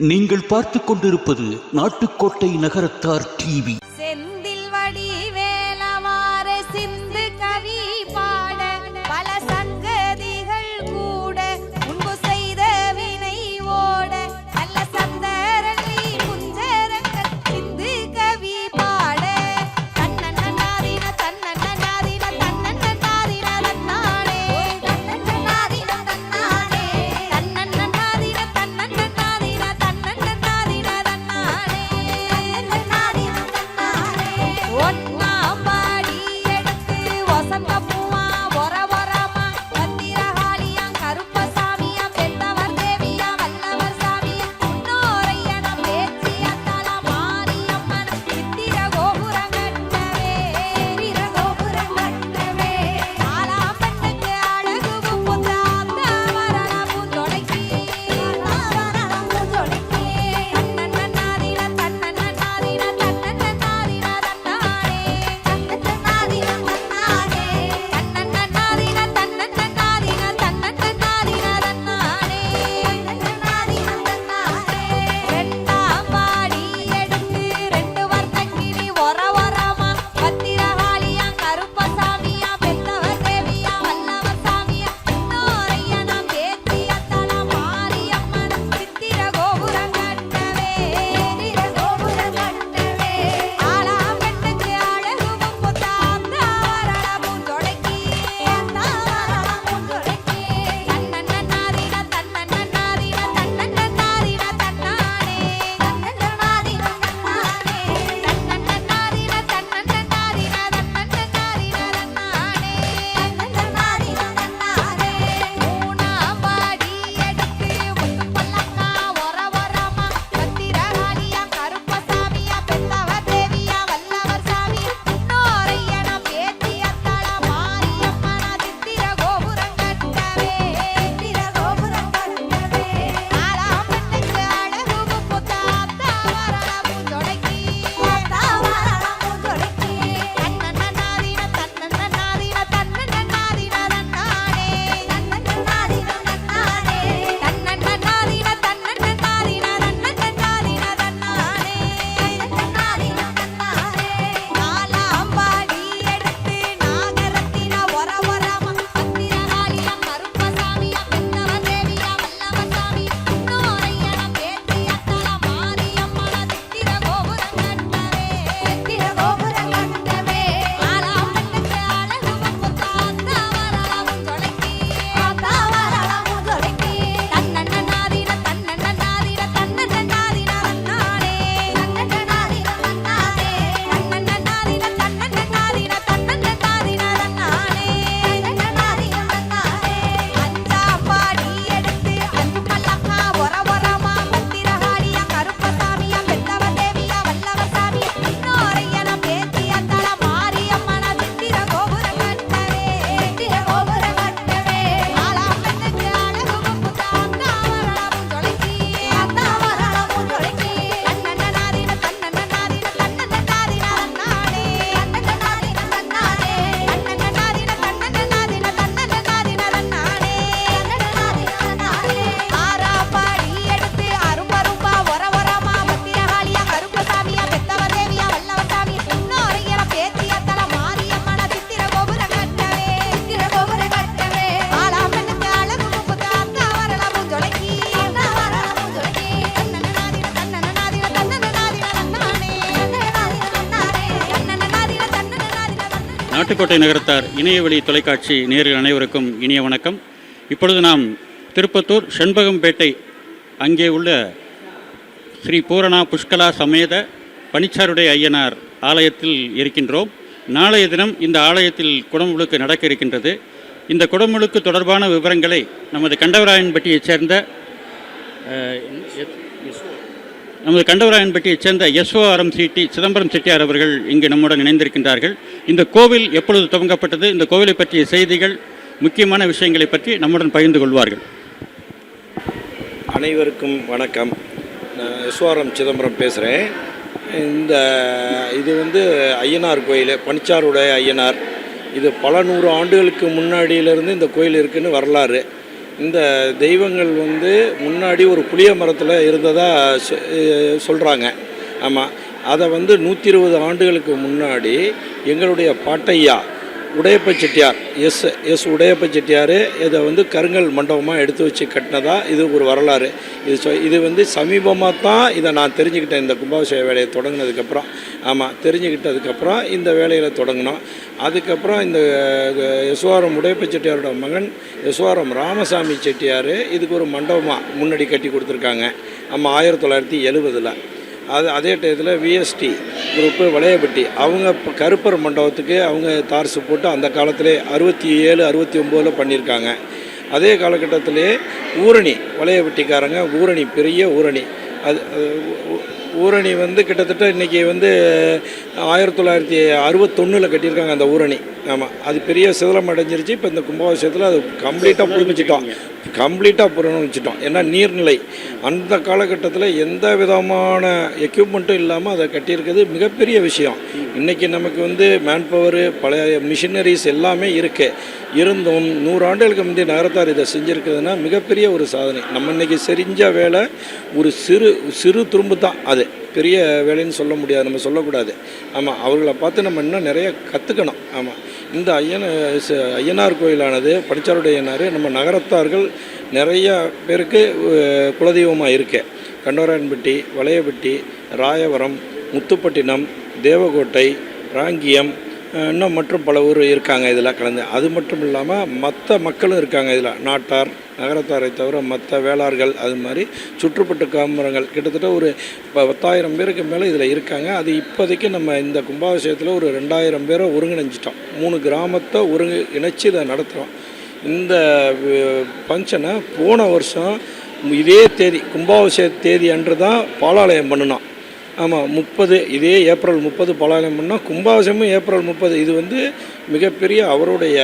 நீங்கள் பார்த்துக் கொண்டிருப்பது நாட்டுக்கோட்டை நகரத்தார் டிவி. செந்தில் வடி வேலவார சிந்து கவி பாட பல சங்கதிகள் கூட முன்பு செய்த வினை ஓட நல்ல சந்தரளி முஞ்சரங்கள் சிந்து கவி பாட தன்னன்னாதின தன்னன்னாதின தன்னன்னாதின தன்னானே தன்னன்னாதின தன்னானே தன்னன்னாதின தன்னன்னாதின தன்னன்னாதின தன்னானே ஒன்னாம் பாடி எடுத்து வசந்த பூவா ஒர ஒரமா பத்திரகாளியா கருப்பசாமியா பெத்தவர் தேவியா வல்லவர் சாமியா முன்னோரையனம் பேச்சி அத்தால மாரியம்மன் சித்திர கோபுரம் கட்டவே ஆலாம் பெண்ணுக்கு அழகு புத்தாந்த மரணம் புத்தொடைக்கி தன்னன்னாதின தன்னன்னாதின தன்னன்னாதின தன்னானே தன்னன்னாதின தன்னானே தன்னன்னாதின தன்னன்னாதின தன்னன்னாதின தன்னானே தன்னன்னாதின தன்னானே ரெண்டாம் பாடி எடுத்து ரெண்டு வர்த்தக்கிளி ஒர ஒரமா பத்திரகாளியா கருப்பசாமியா பெத்தவர் தேவியா வல்லவர் சாமியா முன்னோரையனம் பேத்தி அத்தல மாரியம்மன் சித்திர கோபுரம் கட்டவே ஆலாம் பெண்ணுக்கு அழகு புத்தாந்த வரண பூந்தொடைக்கி தன்னன்னாதின தன்னன்னாதின தன்னன்னாதின தன்னானே தன்னன்னாதின தன்னானே தன்னன்னாதின தன்னன்னாதின தன்னன்னாதின தன்னானே தன்னன்னாதின தன்னானே மூணாம் பாடி எடுத்து முத்துப்பல்லக்கா ஒர ஒரமா பத்திரகாளியா கருப்பசாமியா பெத்தவர் தேவியா வல்லவர் சாமியா முன்னோரையனம் பேத்தி அத்தல மாரியம்மனா சித்திர கோபுரம் கட்டவே ஆலாம் பெண்ணுக்கு அழகு புத்தாந்த வரண பூந்தொடைக்கி தன்னன்னாதின தன்னன்னாதின தன்னன்னாதின தன்னானே தன்னன்னாதின தன்னானே தன்னன்னாதின தன்னன்னாதின தன்னன்னாதின தன்னானே தன்னன்னாதின தன்னானே நாலாம் பாடி எடுத்து நாகரத்தின ஒர ஒரமா பத்திரகாளியா கருப்பசாமியா பெத்தவர் தேவியா வல்லவர் சாமியா முன்னோரையனம் பேத்தி அத்தல மாரியம்மனா சித்திர கோபுரம் கட்டவே ஆலாம் பெண்ணுக்கு அழகு புத்தாந்த வரளவும் தொலைக்கி தன்னன்னாதின தன்னன்னாதின தன்னன்னாதின தன்னானே தன்னன்னாதின தன்னானே தன்னன்னாதின தன்னன்னாதின தன்னன்னாதின தன்னானே தன்னன்னாதின தன்னானே அஞ்சாம் பாடி எடுத்து அஞ்சு பல்லக்கா ஒர ஒரமா பத்திரகாளியா கருப்பசாமியா பெத்தவர் தேவியா வல்லவர் சாமியா முன்னோரையனம் பேத்தி அத்தல மாரியம்மனா சித்திர கோபுரம் கட்டவே ஆலாம் பெண்ணுக்கு அழகு புத்தாந்த வரணம் தொலைக்கி தன்னன்னாதின தன்னன்னாதின தன்னன்னாதின தன்னானே தன்னன்னாதின தன்னானே தன்னன்னாதின தன்னன்னாதின தன்னன்னாதின தன்னானே ஆறாம் பாடி எடுத்து அரும்பரும்பா ஒர ஒரமா பத்திரகாளியா கருப்பசாமியா பெத்தவர் தேவியா வல்லவர் சாமியா முன்னோரையனம் பேத்தி அத்தல மாரியம்மனா சித்திர கோபுரம் கட்டவே ஆலாம் பெண்ணுக்கு அழகு புத்தாந்த வரணம் தொலைக்கி தன்னன்னாதின தன்னன்னாதின தன்னன்னாதின தன்னானே தன்னன்னாதின தன்னன்னாதின நாட்டுக்கோட்டை நகரத்தார் இணையவழி தொலைக்காட்சி நேயர்கள் அனைவருக்கும் இனிய வணக்கம். இப்பொழுது நாம் திருப்பத்தூர் செண்பகம்பேட்டை அங்கே உள்ள ஸ்ரீ பூரணா புஷ்கலா சமேத பனிச்சாருடைய ஐயனார் ஆலயத்தில் இருக்கின்றோம். நாளைய தினம் இந்த ஆலயத்தில் குடமுழுக்கு நடக்க இருக்கின்றது. இந்த குடமுழுக்கு தொடர்பான விவரங்களை நமது கண்டவராயன்பட்டியைச் சேர்ந்த எஸ்ஓஆர்எம் சிடி சிதம்பரம் செட்டியார் அவர்கள் இங்கு நம்முடன் இணைந்திருக்கின்றார்கள். இந்த கோவில் எப்பொழுது துவங்கப்பட்டது, இந்த கோவிலை பற்றிய செய்திகள், முக்கியமான விஷயங்களை பற்றி நம்முடன் பகிர்ந்து கொள்வார்கள். அனைவருக்கும் வணக்கம். நான் எஸ்ஆர்எம் சிதம்பரம் பேசுகிறேன். இது ஐயனார் கோயில், பனிச்சாருடைய ஐயனார். இது பல நூறு ஆண்டுகளுக்கு முன்னாடியிலேருந்து இந்த கோயில் இருக்குதுன்னு வரலாறு. இந்த தெய்வங்கள் வந்து முன்னாடி ஒரு புளிய மரத்தில் இருந்ததாக சொல்கிறாங்க. ஆமாம், அதை வந்து 120 ஆண்டுகளுக்கு முன்னாடி எங்களுடைய பாட்டையா உடையப்ப செட்டியார் எஸ் உடையப்ப செட்டியார் இதை வந்து கருங்கல் மண்டபமாக எடுத்து வச்சு கட்டினதா இது ஒரு வரலாறு. இது வந்து சமீபமாக தான் இதை நான் தெரிஞ்சுக்கிட்டேன். இந்த கும்பாபிஷேக வேலையை தொடங்கினதுக்கப்புறம், ஆமாம், தெரிஞ்சுக்கிட்டதுக்கப்புறம் இந்த வேலையில் தொடங்கினோம். அதுக்கப்புறம் இந்த எஸ்வாரம் உடையப்ப செட்டியாரோட மகன் எஸ்வாரம் ராமசாமி செட்டியார் இதுக்கு ஒரு மண்டபமாக முன்னாடி கட்டி கொடுத்துருக்காங்க. ஆமாம், 1970. அதே டயத்தில் விஎஸ்டி குரூப்பு வளையப்பட்டி அவங்க கருப்பர் மண்டபத்துக்கு அவங்க தார்சு போட்டு அந்த காலத்திலே 67, 69 பண்ணியிருக்காங்க. அதே காலகட்டத்திலே ஊரணி வளையப்பட்டிக்காரங்க ஊரணி பெரிய ஊரணி ஊரணி வந்து கிட்டத்தட்ட இன்றைக்கி வந்து 1961 கட்டியிருக்காங்க அந்த ஊரணி. ஆமாம், அது பெரிய சிதலம் அடைஞ்சிருச்சு. இப்போ இந்த கும்பாபிஷேகத்தில் அது கம்ப்ளீட்டாக புறணிச்சிட்டோம். ஏன்னா நீர்நிலை அந்த காலகட்டத்தில் எந்த விதமான எக்யூப்மெண்ட்டும் இல்லாமல் அதை கட்டியிருக்கிறது மிகப்பெரிய விஷயம். இன்றைக்கி நமக்கு வந்து மேன் பவர் பழைய மிஷினரிஸ் எல்லாமே இருக்குது. இருந்தும் 100 ஆண்டுகளுக்கு முந்தைய நகரத்தார் இதை செஞ்சுருக்குதுன்னா மிகப்பெரிய ஒரு சாதனை. நம்ம இன்றைக்கி செஞ்ச வேலை ஒரு சிறு துரும்பு தான், அது பெரிய வேலைன்னு சொல்ல முடியாது, நம்ம சொல்லக்கூடாது. ஆமாம், அவர்களை பார்த்து நம்ம இன்னும் நிறைய கற்றுக்கணும். ஆமாம், இந்த ஐயனார் கோயிலானது பனிச்சாருடைய ஐயனார் நம்ம நகரத்தார்கள் நிறைய பேருக்கு குலதெய்வமாக இருக்கு. கண்டோராயன்பட்டி, வளையப்பட்டி, ராயவரம், முத்துப்பட்டினம், தேவகோட்டை, ராங்கியம், இன்னும் மற்றும் பல ஊர் இருக்காங்க இதில் கலந்து. அது மட்டும் இல்லாமல் மற்ற மக்களும் இருக்காங்க இதில். நாட்டார், நகரத்தாரை தவிர மற்ற வேளார்கள், அது மாதிரி சுற்றுப்பட்டு காமரங்கள் கிட்டத்தட்ட ஒரு 10,000 பேருக்கு மேலே இதில் இருக்காங்க. அது இப்போதைக்கு நம்ம இந்த கும்பாபிஷேகத்தில் ஒரு 2,000 பேரை ஒருங்கிணைஞ்சிட்டோம். 3 கிராமத்தை இணைச்சி இதை நடத்துகிறோம். இந்த ஃபங்க்ஷனை போன வருஷம் இதே தேதி கும்பாபிஷேக தேதி அன்று தான் பாலாலயம் பண்ணினோம். ஆமாம், 30 இதே ஏப்ரல் 30 பாலாலயம் பண்ணால் கும்பாபிஷேகமும் ஏப்ரல் 30. இது வந்து மிகப்பெரிய அவருடைய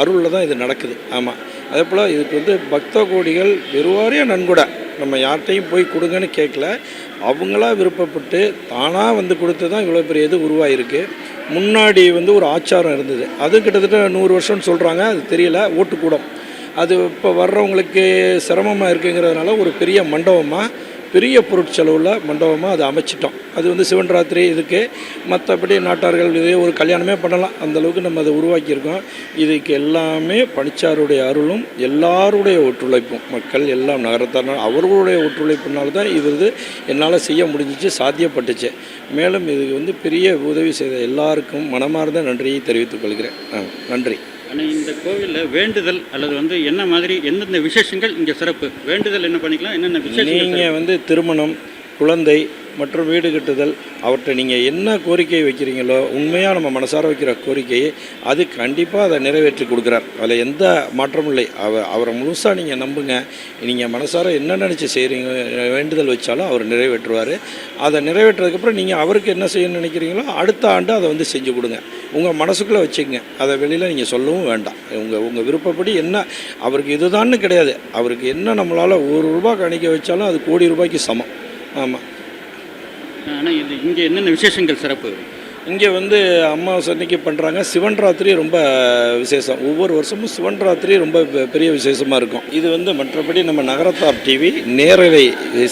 அருளில் தான் இது நடக்குது. ஆமாம், அதே போல் இதுக்கு வந்து பக்த கோடிகள் வெறுவாரியாக நன்கொடை நம்ம யார்கிட்டையும் போய் கொடுங்கன்னு கேட்கல, அவங்களா விருப்பப்பட்டு தானாக வந்து கொடுத்து தான் இவ்வளோ பெரிய இது உருவாகிருக்கு. முன்னாடி வந்து ஒரு ஆச்சாரம் இருந்தது, அது கிட்டத்தட்ட 100 வருஷம்னு சொல்கிறாங்க, அது தெரியல. ஓட்டுக்கூடம் அது இப்போ வர்றவங்களுக்கு சிரமமாக இருக்குங்கிறதுனால ஒரு பெரிய மண்டபமாக பெரிய பொருட்செலவில் மண்டபமாக அதை அமைச்சிட்டோம். அது வந்து சிவன் ராத்திரி இதுக்கு மற்றபடி நாட்டார்கள் இதே ஒரு கல்யாணமே பண்ணலாம், அந்தளவுக்கு நம்ம அதை உருவாக்கியிருக்கோம். இதுக்கு எல்லாமே பனிச்சாருடைய அருளும் எல்லாருடைய ஒத்துழைப்பும், மக்கள் எல்லாம் நகரத்தார் அவர்களுடைய ஒத்துழைப்புனால தான் இது என்னால் செய்ய முடிஞ்சிச்சு, சாத்தியப்பட்டுச்சு. மேலும் இதுக்கு வந்து பெரிய உதவி செய்த எல்லாருக்கும் மனமார்ந்த நன்றியை தெரிவித்துக் கொள்கிறேன். நன்றி. ஆனால் இந்த கோவிலில் வேண்டுதல் அல்லது வந்து என்ன மாதிரி எந்தெந்த விசேஷங்கள் இங்கே சிறப்பு? வேண்டுதல் என்ன பண்ணிக்கலாம், என்னென்ன விசேஷம்? நீங்கள் வந்து திருமணம், குழந்தை மற்றும் வீடு கட்டுதல், அவற்றை நீங்கள் என்ன கோரிக்கை வைக்கிறீங்களோ, உண்மையாக நம்ம மனசார வைக்கிற கோரிக்கையை அது கண்டிப்பாக அதை நிறைவேற்றி கொடுக்குறார். அதில் எந்த மாற்றமும் இல்லை. அவரை முழுசாக நீங்கள் நம்புங்க. நீங்கள் மனசார என்ன நினச்சி செய்கிறீங்க, வேண்டுதல் வச்சாலும் அவர் நிறைவேற்றுவார். அதை நிறைவேற்றதுக்கப்புறம் நீங்கள் அவருக்கு என்ன செய்யணும்னு நினைக்கிறீங்களோ அடுத்த ஆண்டு அதை வந்து செஞ்சு கொடுங்க. உங்கள் மனசுக்குள்ளே வச்சுக்கங்க, அதை வெளியில் நீங்கள் சொல்லவும் வேண்டாம். உங்கள் விருப்பப்படி என்ன, அவருக்கு இதுதான்னு கிடையாது, அவருக்கு என்ன நம்மளால் ₹1 காணிக்க வச்சாலும் அது கோடி ரூபாய்க்கு சமம். ஆமாம். ஆனால் இது இங்கே என்னென்ன விசேஷங்கள் சிறப்பு? இங்கே வந்து அமாவாசை அன்னைக்கு பண்ணுறாங்க. சிவன் ராத்திரி ரொம்ப விசேஷம். ஒவ்வொரு வருஷமும் சிவன் ராத்திரி ரொம்ப பெரிய விசேஷமாக இருக்கும். இது வந்து மற்றபடி நம்ம நகரத்தார் டிவி நேரலை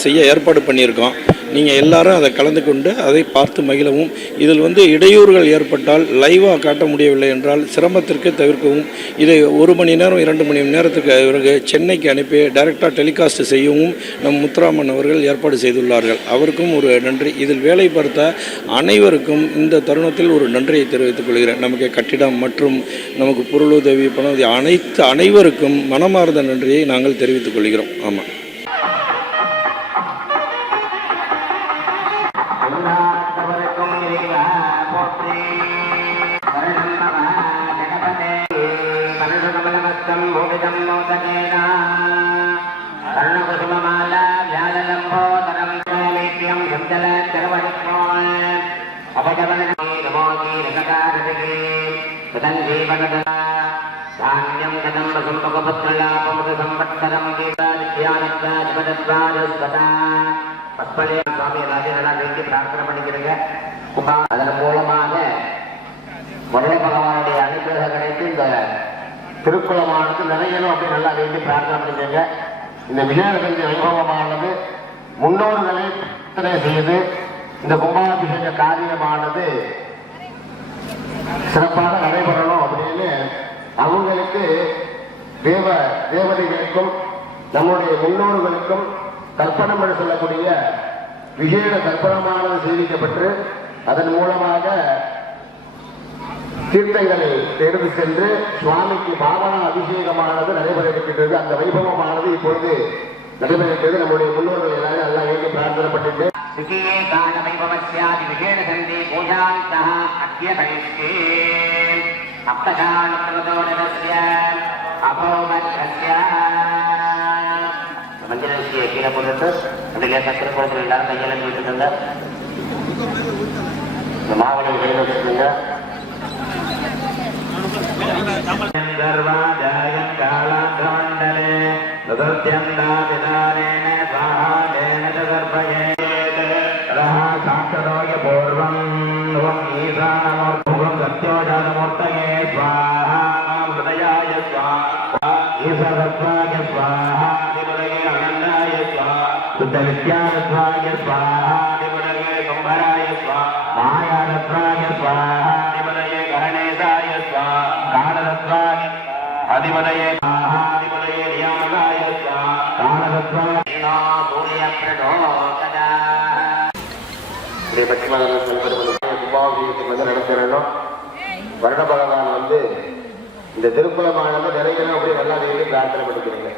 செய்ய ஏற்பாடு பண்ணியிருக்கோம். நீங்கள் எல்லாரும் அதை கலந்து கொண்டு அதை பார்த்து மகிழவும். இதில் வந்து இடையூறுகள் ஏற்பட்டால் லைவாக காட்ட முடியவில்லை என்றால் சிரமத்திற்கு தவிர்க்கவும், இதை 1 மணி நேரம் 2 மணி நேரத்துக்கு பிறகு சென்னைக்கு அனுப்பி டைரெக்டாக டெலிகாஸ்ட் செய்யவும் நம் முத்துராமன் அவர்கள் ஏற்பாடு செய்துள்ளார்கள். அவருக்கும் ஒரு நன்றி. இதில் வேலை பார்த்த அனைவருக்கும் இந்த தருணத்தில் ஒரு நன்றியை தெரிவித்துக் கொள்கிறேன். நமக்கு கட்டிடம் மற்றும் நமக்கு பொருளுதவி, பண அனைவருக்கும் மனமார்ந்த நன்றியை நாங்கள் தெரிவித்துக் கொள்கிறோம். ஆமாம். பிரார்த்தனை பண்ணிக்கிறேங்க. அதன் மூலமாக முருக பகவானுடைய அனுகிரகம் கிடைத்து இந்த திருக்குளமானது நிறையணும் அப்படின்னு நல்லா வேண்டி பிரார்த்தனை பண்ணிக்கோங்க. இந்த விஜயதசமி வைபவமானது முன்னோர்களை பிரார்த்தனை செய்து இந்த கும்பாபிஷேக காரியமானது சிறப்பாக நடைபெறணும் அப்படின்னு அவங்களுக்கு தேவதைகளுக்கும் நம்முடைய முன்னோர்களுக்கும் தர்ப்பணம் என்று சொல்லக்கூடிய விசேட தர்ப்பணமானது செய்திக்கப்பட்டு அதன் மூலமாக தீர்த்தங்களை எடுத்து சென்று சுவாமிக்கு பாவன அபிஷேகமானது நடைபெற இருக்கின்றது. அந்த வைபவமானது இப்பொழுது நடைபெற இருக்கிறது. நம்முடைய முன்னோர்கள் எல்லாரும் நல்லா வேண்டி பிரார்த்தனைப்பட்டு द्वितीये कालवैभवस्यादि विशेष सन्धि पूजान्तः अद्य करिष्ये सप्तशान्तोदस्य अभोमध्यस्य மஞ்சளரிசியை கீழே போட்டு அப்படியே சக்கரை போட்டு எல்லாரும் கையெல்லாம் விட்டுருங்க. இந்த மாவட்டம் கையில் வச்சுருங்க. காலாண்டலே पूर्वं ईशानमूर्तिं सत्योजातमूर्तये स्वाहा हृदयाय स्वाहा ईशसत्वाय स्वाहा दिवलगे अनन्दाय स्वाहा शुद्धविद्यारत्वाय स्वाहा दिवलगे कुम्भराय स्वाहा मायारत्वाय स्वाहा दिवलगे गणेशाय स्वाहा कालरत्वाय अधिवलये स्वाहा दिवलगे नियामकाय स्वाहा कालरत्वाय सूर्यप्रदोषदा கும்பாபிஷேகத்துக்கு நடத்தணும். வருட பகவான் இந்த திருக்குளமானது நிறையணும் அப்படி நல்லா வேண்டி பிரார்த்தனை பண்ணிக்கிறீங்க.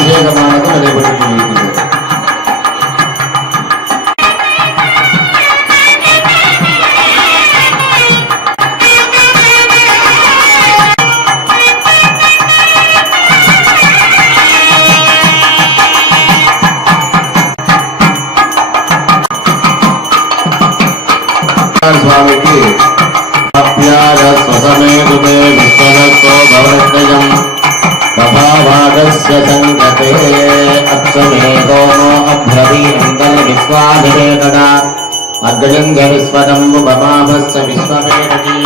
அபிஷேகமானது நடைபெற்றுக் கொண்டிருக்கிறது. சுவாமிக்கு स्वसमेतुते विश्वनत्तो भवत्यजम् तथाभागस्य सङ्गते अक्षमेतो नो अभ्रवीरन्दल विश्वाभिषेकदा अग्रजङ्ग विश्वदम्बुभमाभस्य विश्वमेतकी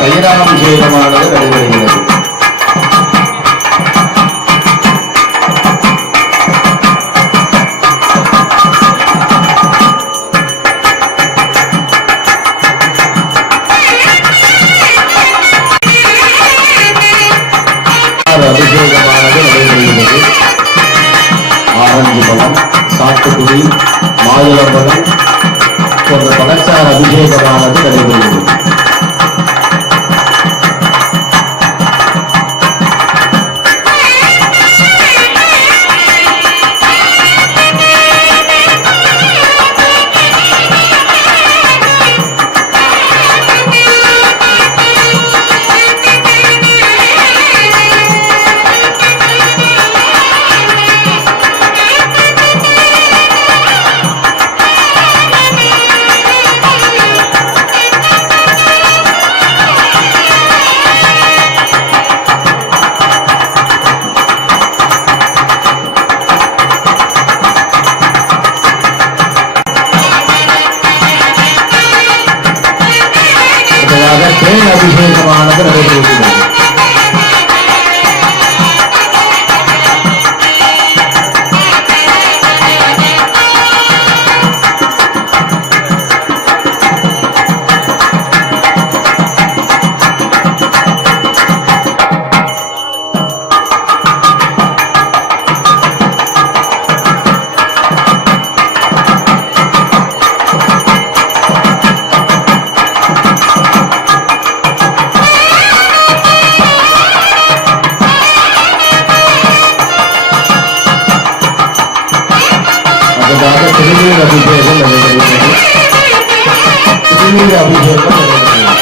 தைராபிஷேகமானது நடைபெறுகிறது. அபிஷேகமானது நடைபெறுகிறது. ஆரஞ்சு பழம், சாத்துக்குடி, மாதுளம்பழம் போன்ற பழச்சார் அபிஷேகமானது நடைபெறுகிறது. தேன் அபிஷேகமானது நடைபெறுகிறது. திருநீர் அபிஷேகம் நடைபெறுகிறது. திருநீர் அபிஷேகம் நடைபெறுகிறது.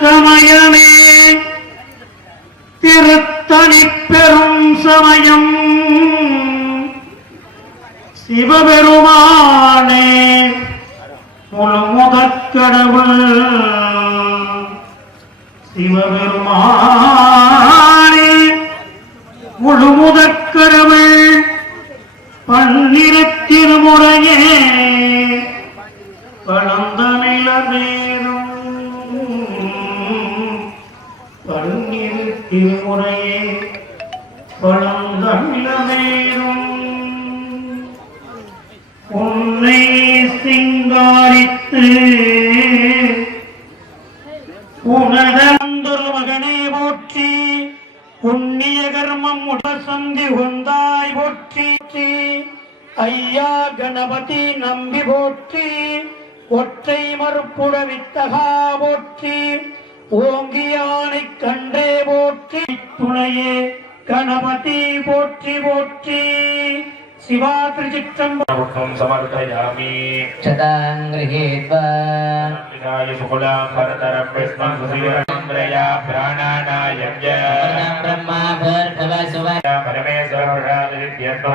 சமயமே திருத்தனி பெரும் சமயம் சிவபெருமானே முழுமுதற்கடவுள் சிவபெருமானே முழுமுதற்கடவுள் பன்னிருத்திருமுறையே பழந்தமிழமேனும் பன்னிரு திருமுறையே பழந்தமிழமேனும் உன்னை சிங்காரித்து உனதொரு மகனே போற்றி புண்ணிய கர்மம் உடசந்தி கொண்டாய் போற்றி ஐயா கணபதி நம்பி போற்றி ஒற்றை மறுப்புட வித்தகா போற்றி ஓங்கியானை கண்டே போற்றி துணையே கணபதி போற்றி போற்றி சிவா திருச்சிற்றம்பலம் समर्पयामि क्षतां गृहीत्वा विनाय शुक्लां भरतरं विष्णुं सुधीरन्द्रया प्राणानायज्ञ ब्रह्मा भूर्भुवस्सुव परमेश्वरप्रसादयत्यतो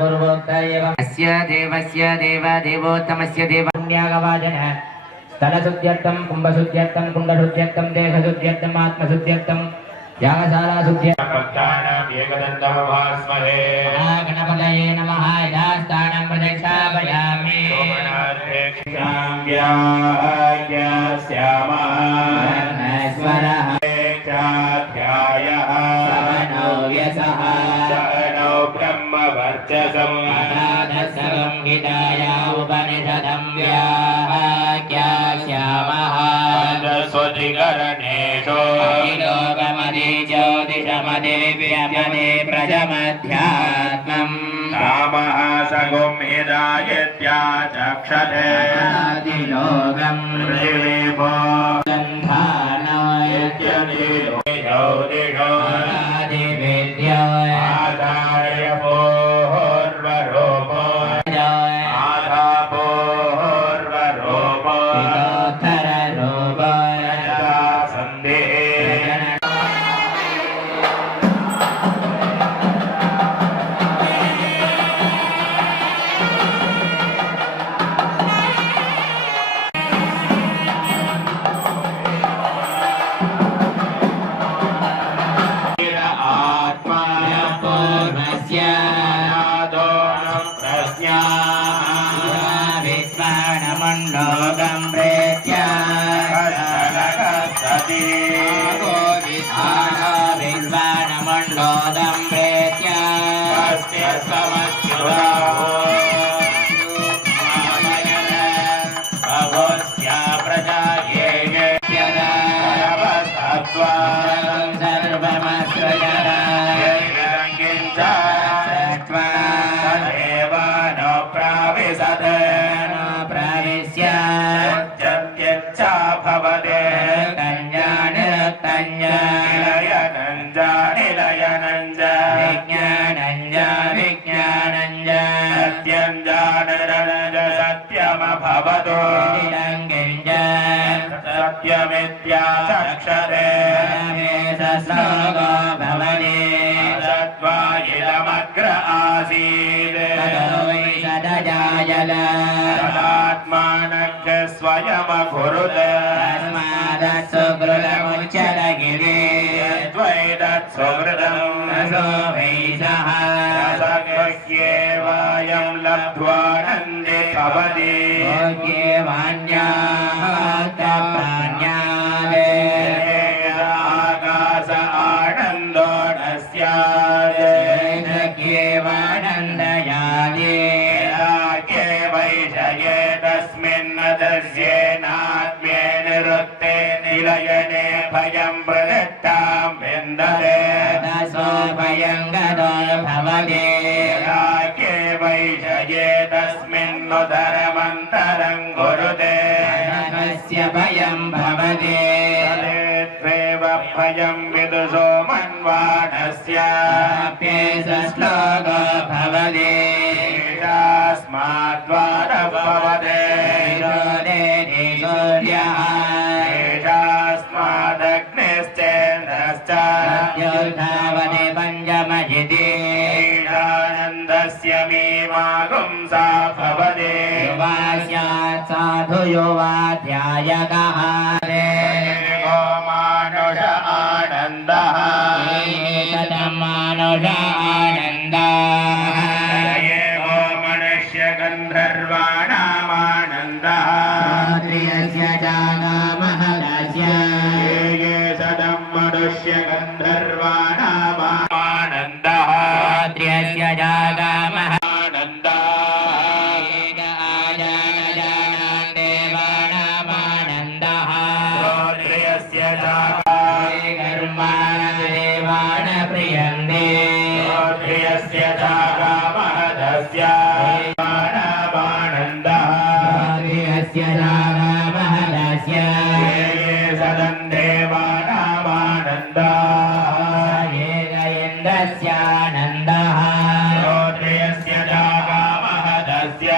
पूर्वोक्त एवम् अस्य देवस्य देवोत्तमस्य देवपुण्यागवादन स्थलशुद्ध्यर्थं कुम्भशुद्ध्यर्थं कुण्डशुद्ध्यर्थं देहशुद्ध्यर्थम् आत्मशुद्ध्यर्थं यागशालाशुद्ध्यर्थम् एकदन्तमभास्महे गणपतये नमः यथास्थानं प्रदक्षापयामि श्यामः सवनो व्यसः शरणो ब्रह्मवर्चसम् अनादसगं हिताया उपनिषदं व्याख्यास्यामः स्वधिकरणेषु लोकमदे ज्योतिषमदेव्यमदे प्रजमध्यात्मम् रामः सगुं हिदायत्याचक्षते आदिलोकम् पृथिवीभो गन्धानयत्यनिलो आदिवेद्यो आधार्य पूर्वरूपो आधापूर्वरूपो वितोत्तररूपो यथा सन्धिः विश्वाणमण्डोगं प्रेत्या विश्वाणमण्डोगं प्रेत्या सत्यमित्याचक्षते भवने सत्त्वा इद जलमग्र आसीत् ततो वै सदजायत तदात्मानः स्वयमकुरुत तस्मादत्सुकृतमुच्चरगिरे द्वैतत्सुकृतम् रसो वै सः रसगह्येवायं लब्ध्वानन्दे भवति भोग्यवान्यात्तप्राण्यादे आकाश आनन्दो न स्यात् सख्येवानन्दयादे रागे वैषये तस्मिन्नदस्येनात्म्ये निरुक्ते निलयने भयं प्रदत्तां विन्दते तसोभयं गतो भवते रागे वैषये तस्मिन्नुदरमन्तरं कुरुते तस्य भयं भवते तदेत्वेव भयं विदुषो मन्वानस्य अप्येष श्लोको भवते एषास्माद्वारः भवते सूर्यः एषास्मादग्निश्चेन्द्रश्च योद्धावते पञ्चमजिते ईशानन्दस्य मीमागुंसा भवते युवास्यात् साधु युवाध्यायकः देवो मानुष आनन्दः मानुष आनन्दः देवो मनुष्यगन्धर्वाणामानन्दः प्रियस्य जागामहदस्य ये सदं मनुष्यगन्धर्वाणामानन्दः प्रियस्य जागामह आनन्दः देवानामानन्दः श्रोत्रियस्य कर्माणदेवान प्रियन्ते श्रोत्रियस्य जागामहदस्य आनन्दः प्रियस्य जागामहदस्य ये सदं देवानामानन्दः इन्द्रस्यानन्दः श्रोत्रियस्य जागामहदस्य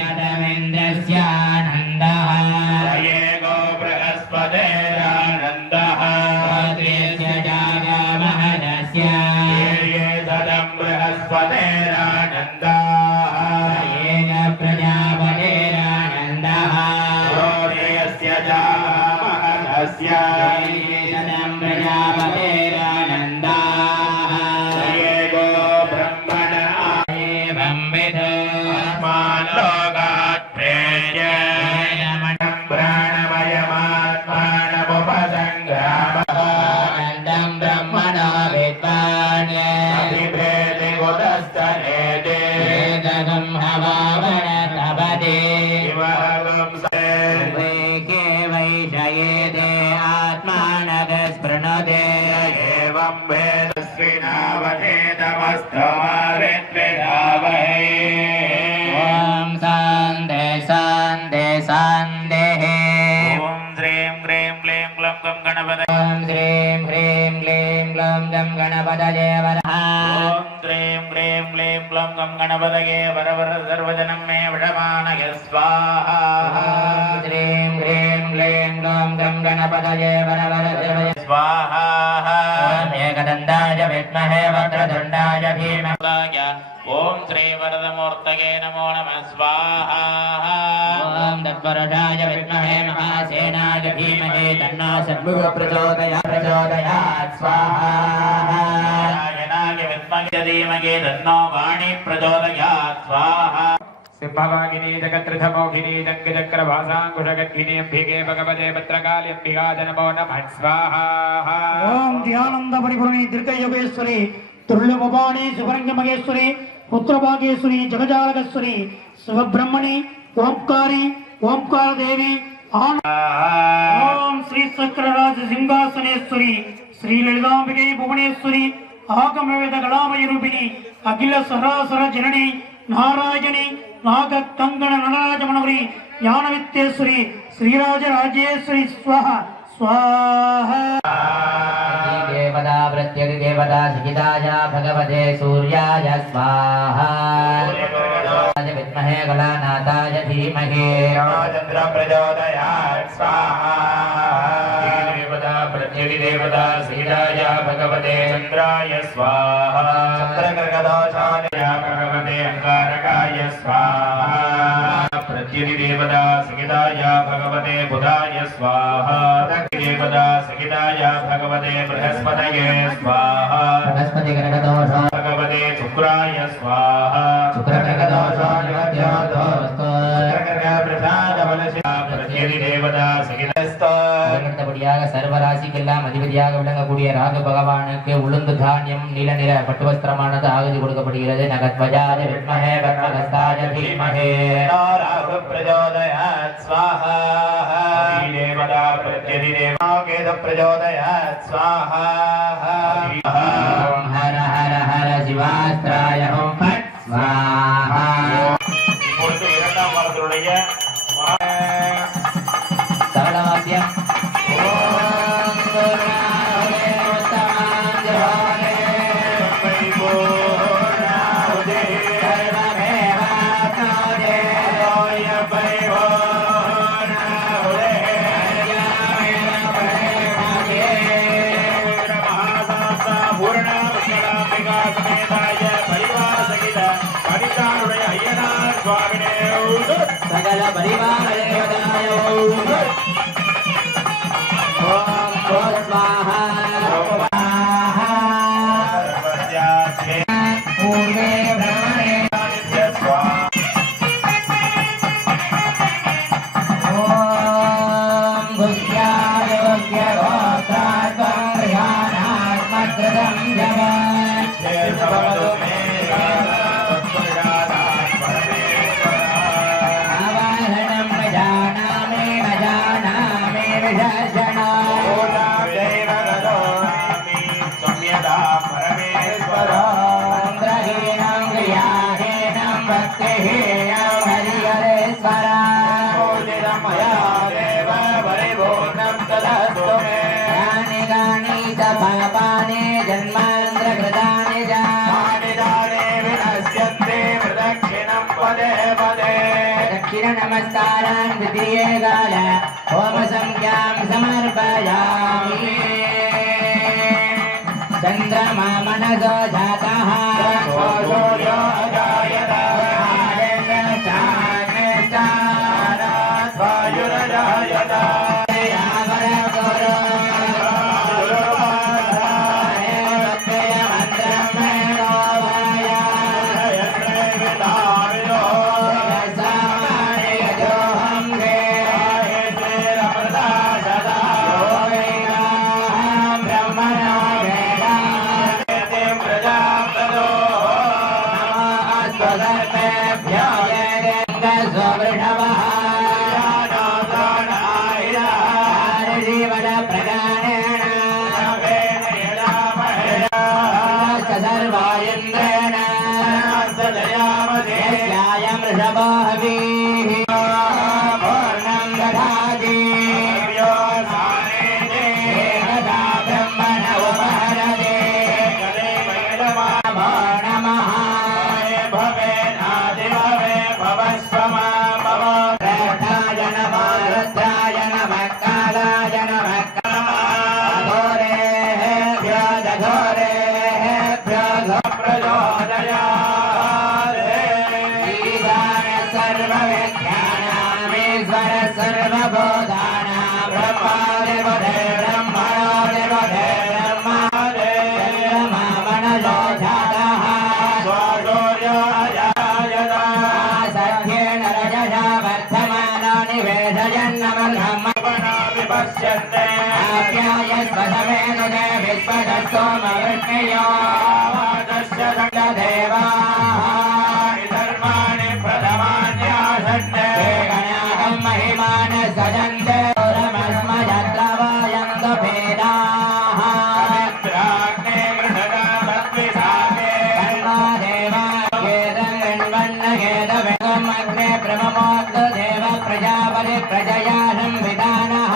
नदमिन्द्रस्यानन्दः ये गो बृहस्पतेरानन्दः प्रियस्य जागामहदस्य ये सदं बृहस्पतेरानन्दः येन प्रजापतेरानन्दः श्रोत्रियस्य जागामहदस्य सदं प्रजापतेरानन्दः ये गो ब्रह्मण एवं विध आत्मान् लोकात् प्रेत्य प्राणमयमात्मानमुपसङ्ग्रामः आनन्दं ब्रह्मणो विद्वान् अभिभेति कुतस्तनेति वेदगं हवावन तपदे शिवहंसे वेके वैषयेते आत्मानः स्पृणोते एवं वेदस्विनावधेतमस्तमाविद्विधावहे ॐ शान्ते शान्ते शान्तेः ॐ श्रीं क्रीं क्लीं क्लं गं गणपतये ॐ श्रीं ह्रीं क्लीं ग्लौं गं गणपतये वरः ॐ श्रीं क्रीं क्लीं क्लं गं गणपतये वरवर सर्वजनं मे विषमानय स्वाहा ॐ श्रीं ह्रीं क्लीं ग्लौं गं गणपतये वरवर स्वाहा एकदन्ताय विद्महे वक्रतुण्डाय धीमहि ॐ श्रीवरदमूर्तये नमो नमः स्वाहा ॐ तत्पुरुषाय विद्महे महासेनाय धीमहि तन्नो षण्मुखः प्रचोदयात् स्वाहा नारायणाय विद्महे धीमहि तन्नो वाणी प्रचोदयात् स्वाहा सिंहवागिनी जगत्रिधमोहिनी जङ्गचक्रभासाङ्कुशगद्धिनी अम्बिके भगवते भद्रकाल्यम्बिकाय नमो नमः स्वाहा ఓం ధ్యానంద పరిపూర్ణి దుర్గయోగేశ్వరి తుల్యముపాణి శివరంగ మహేశ్వరి పుత్రభాగేశ్వరి జగజాలకేశ్వరి శివబ్రహ్మణి ఓంకారి ఓంకారదేవి ఓం శ్రీ చక్రరాజ సింహాసనేశ్వరి శ్రీ లలితాంబికే భువనేశ్వరి ఆగమవేద కళామయ రూపిణి అఖిల సరాసర జనని నారాయణి నాగ కంగణ నడరాజమణవరి జ్ఞాన విత్తేశ్వరి శ్రీరాజరాజేశ్వరి స్వాహ స్వాహ देवता प्रत्यधिदेवता सहिताय भगवते सूर्याय स्वाहा विद्महे कलानाथाय धीमहि चन्द्र प्रचोदयात् स्वाहा देवता प्रत्यधिदेवता देवता सीताय भगवते चन्द्राय स्वाहा चन्द्रगर्गदोषाय भगवते अंगारकाय स्वाहा प्रत्यधिदेवता सहिताय भगवते बुधाय स्वाहा देवता सहिताय भगवते बृहस्पतये स्वाहा भगवते शुक्राय स्वाहा பிரதிதேவதா சகிதஸ்தபடியாக சர்வராசிக்கெல்லாம் அதிபதியாக விளங்கக்கூடிய ராகு பகவானுக்கு உளுந்து தானியம் நீல நிற பட்டு வஸ்திரமானது ஆகுதி கொடுக்கப்படுகிறது. நகத்வஜாய வித்மஹே வக்ரஹஸ்தாய தீமஹே ராகு பிரச்சோதயாத் ஸ்வாஹா தேவதா பிரத்யதிதேவா கேத பிரச்சோதயாத் ஸ்வாஹா ஹர ஹர ஹர சிவாஸ்த்ராய ஓம் ஃபட் ஸ்வாஹா. இப்பொழுது இரண்டாம் வாரத்தினுடைய சரளவாத்தியம் சகல பரிவார தேவதாய ஓம் ஸ்வாஹா பூர்வே பிரம்மணே ஓம் குஷ்யாய யோக்யகோத்ராத்வம் ரியானாத்மத்ரம் ஜகத் தேவபவதோ மே पापाने जन्मांतर कृतानि जानि दाने विनश्यन्ते प्रदक्षिणं पदे पदे दक्षिण नमस्कारान् द्वितीये काल होम संख्यां समर्पयामि. चन्द्रमा मनसो जातः सूर्यो अजायतः वायुरजायतः प्रजया संविधानः